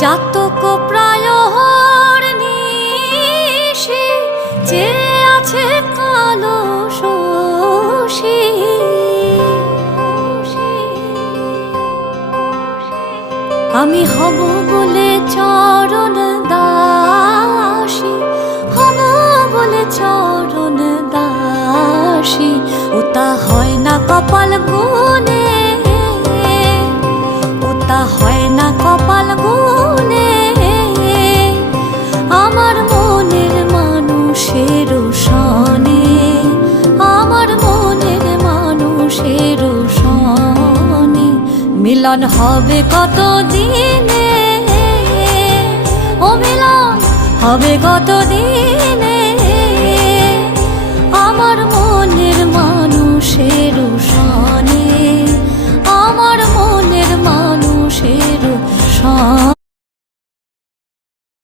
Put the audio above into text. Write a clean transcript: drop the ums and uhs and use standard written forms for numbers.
চাতক প্রায় নিশি যে আছে কালো শোষী, আমি হব বলে চরণ দাসী, হব বলে চরণ দাসী। ওটা হয় না কপাল গুনে, ওটা হয় না কপাল গুনে। আমার মনের মানুষের সনে, আমার মনের মানুষের সনে মিলন হবে কত দিনে, ও মিলন হবে কত দিনে।